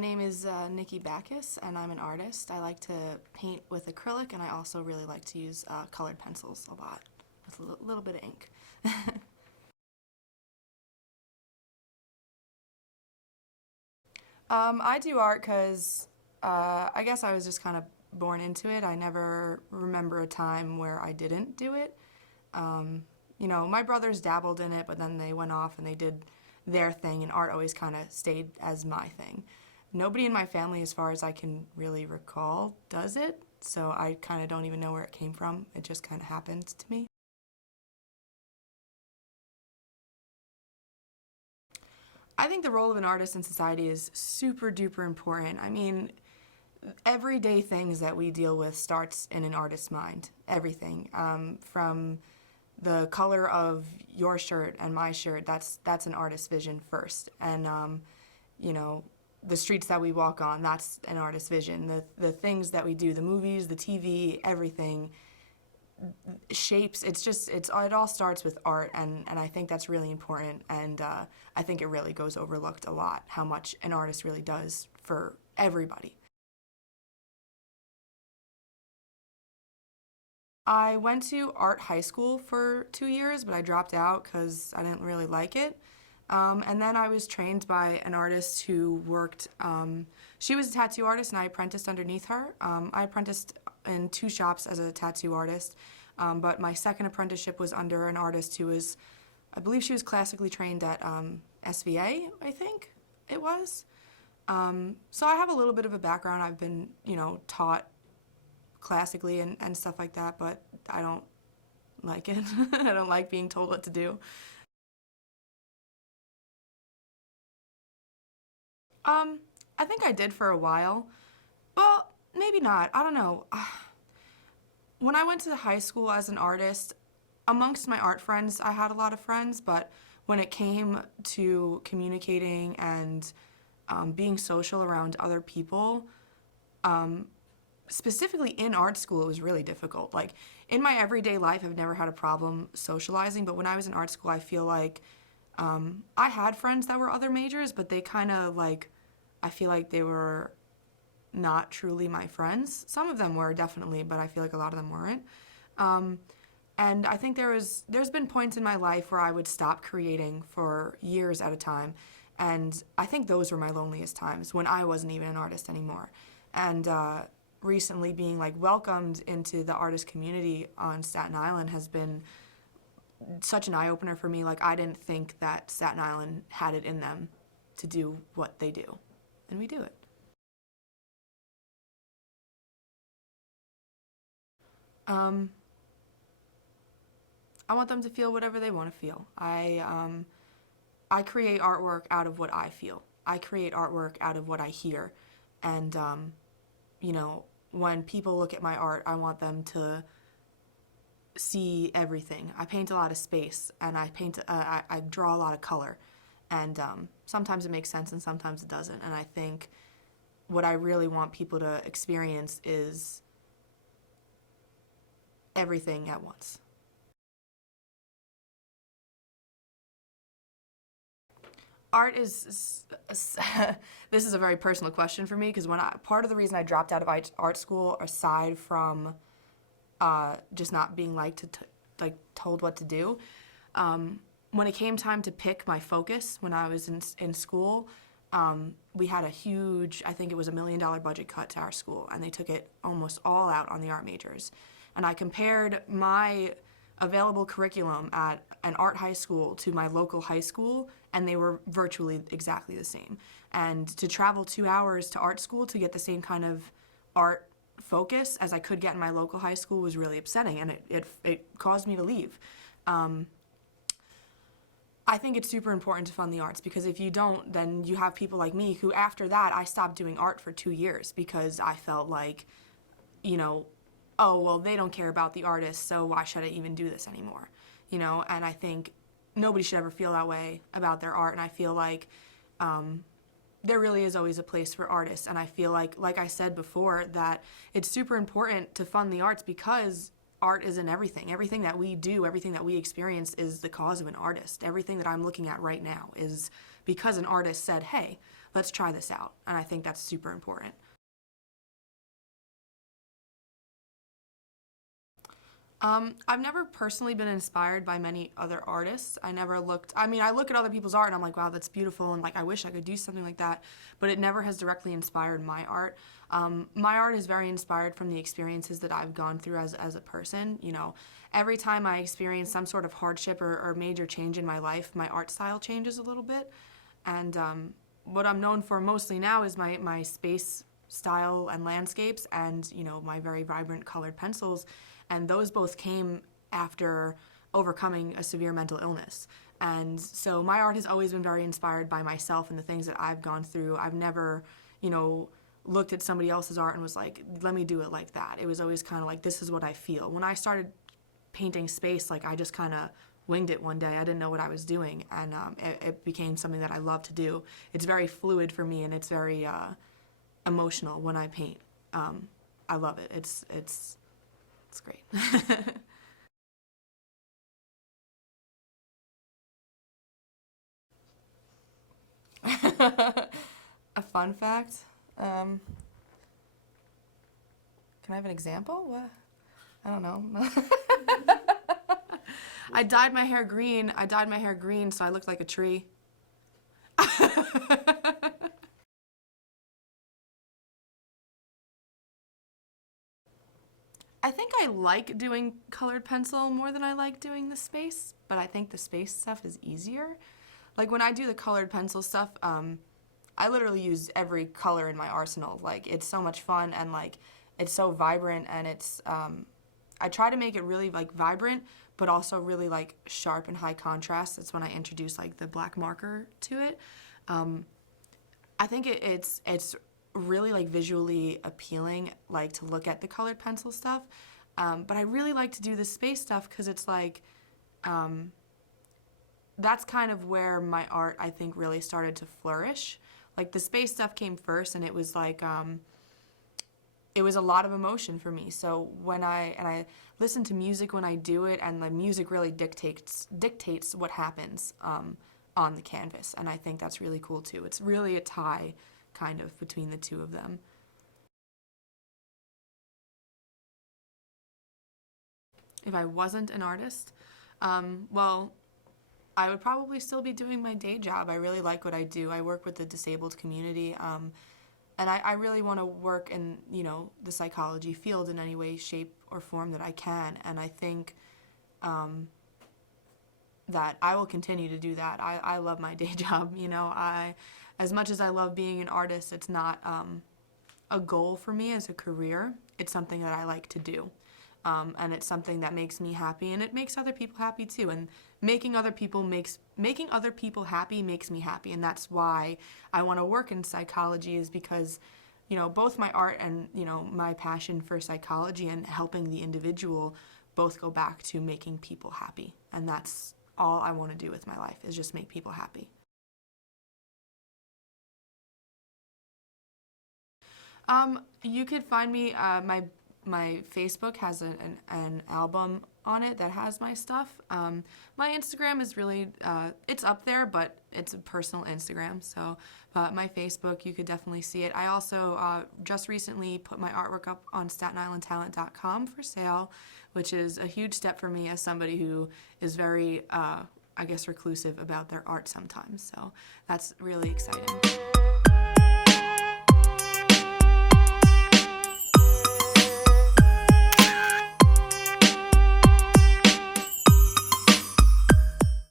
name is Nikki Bacas, and I'm an artist. I like to paint with acrylic, and I also really like to use colored pencils a lot with a little bit of ink. I do art because I guess I was just kind of born into it. I never remember a time where I didn't do it. My brothers dabbled in it, but then they went off and they did their thing, and art always kind of stayed as my thing. Nobody in my family, as far as I can really recall, does it, so I kind of don't even know where it came from. It just kind of happened to me. I think the role of an artist in society is super duper important. I mean, everyday things that we deal with starts in an artist's mind. Everything, from the color of your shirt and my shirt, that's an artist's vision first. And the streets that we walk on, that's an artist's vision. The things that we do, the movies, the TV, everything shapes. It all starts with art, and I think that's really important. And I think it really goes overlooked a lot how much an artist really does for everybody. I went to art high school for 2 years, but I dropped out because I didn't really like it. And then I was trained by an artist who worked, she was a tattoo artist and I apprenticed underneath her. I apprenticed in 2 shops as a tattoo artist, but my second apprenticeship was under an artist who was, I believe she was classically trained at SVA, I think it was. So I have a little bit of a background. I've been, taught classically and stuff like that, but I don't like it. I don't like being told what to do. I think I did for a while. Well, maybe not. I don't know. When I went to high school as an artist, amongst my art friends, I had a lot of friends, but when it came to communicating and being social around other people, specifically in art school, it was really difficult. Like, in my everyday life, I've never had a problem socializing, but when I was in art school, I feel like I had friends that were other majors, but they kind of I feel like they were not truly my friends. Some of them were, definitely, but I feel like a lot of them weren't. And I think there's been points in my life where I would stop creating for years at a time, and I think those were my loneliest times, when I wasn't even an artist anymore. And recently being welcomed into the artist community on Staten Island has been such an eye-opener for me. I didn't think that Staten Island had it in them to do what they do, and we do it. Um, I want them to feel whatever they want to feel. I create artwork out of what I feel. I create artwork out of what I hear, and when people look at my art, I want them to see everything. I paint a lot of space, and I draw a lot of color, and sometimes it makes sense and sometimes it doesn't. And I think what I really want people to experience is everything at once. Art is this is a very personal question for me, because part of the reason I dropped out of art school, aside from just not being told what to do, when it came time to pick my focus when I was in school, we had a huge, I think it was $1 million budget cut to our school, and they took it almost all out on the art majors. And I compared my available curriculum at an art high school to my local high school, and they were virtually exactly the same. And to travel 2 hours to art school to get the same kind of art focus as I could get in my local high school was really upsetting, and it caused me to leave. I think it's super important to fund the arts, because if you don't, then you have people like me who, after that, I stopped doing art for 2 years because I felt like, oh, well, they don't care about the artist, so why should I even do this anymore? And I think nobody should ever feel that way about their art, and I feel like there really is always a place for artists, and I feel like I said before, that it's super important to fund the arts, because art is in everything. Everything that we do, everything that we experience is the cause of an artist. Everything that I'm looking at right now is because an artist said, hey, let's try this out. And I think that's super important. I've never personally been inspired by many other artists. I mean, I look at other people's art and I'm like, wow, that's beautiful, and like, I wish I could do something like that, but it never has directly inspired my art. My art is very inspired from the experiences that I've gone through as a person. You know, every time I experience some sort of hardship or major change in my life, my art style changes a little bit. And what I'm known for mostly now is my space style and landscapes, and, you know, my very vibrant colored pencils. And those both came after overcoming a severe mental illness. And so my art has always been very inspired by myself and the things that I've gone through. I've never, you know, looked at somebody else's art and was like, let me do it like that. It was always kind of like, this is what I feel. When I started painting space, like, I just kind of winged it one day. I didn't know what I was doing, and it became something that I love to do. It's very fluid for me, and it's very emotional when I paint. I love it. It's great. A fun fact? Can I have an example? What? I don't know. I dyed my hair green. So I looked like a tree. I think I like doing colored pencil more than I like doing the space, but I think the space stuff is easier. Like, when I do the colored pencil stuff, I literally use every color in my arsenal. Like, it's so much fun, and like, it's so vibrant, and it's, I try to make it really like vibrant, but also really like sharp and high contrast. That's when I introduce like the black marker to it. I think it's really like visually appealing, like, to look at the colored pencil stuff. But I really like to do the space stuff because it's like, that's kind of where my art, I think, really started to flourish. Like, the space stuff came first, and it was like, it was a lot of emotion for me. So when I listen to music when I do it, and the music really dictates what happens on the canvas, and I think that's really cool too. It's really a tie kind of between the two of them. If I wasn't an artist, well, I would probably still be doing my day job. I really like what I do. I work with the disabled community, and I really want to work in, you know, the psychology field in any way, shape, or form that I can. And I think that I will continue to do that. I love my day job. You know, as much as I love being an artist, it's not a goal for me as a career. It's something that I like to do. And it's something that makes me happy, and it makes other people happy too. And making other people happy makes me happy, and that's why I want to work in psychology, is because, you know, both my art and, you know, my passion for psychology and helping the individual both go back to making people happy. And that's all I want to do with my life, is just make people happy. You could find me, my Facebook has an album on it that has my stuff. My Instagram is really, it's up there, but it's a personal Instagram. So my Facebook, you could definitely see it. I also just recently put my artwork up on StatenIslandTalent.com for sale, which is a huge step for me as somebody who is very, I guess, reclusive about their art sometimes. So that's really exciting.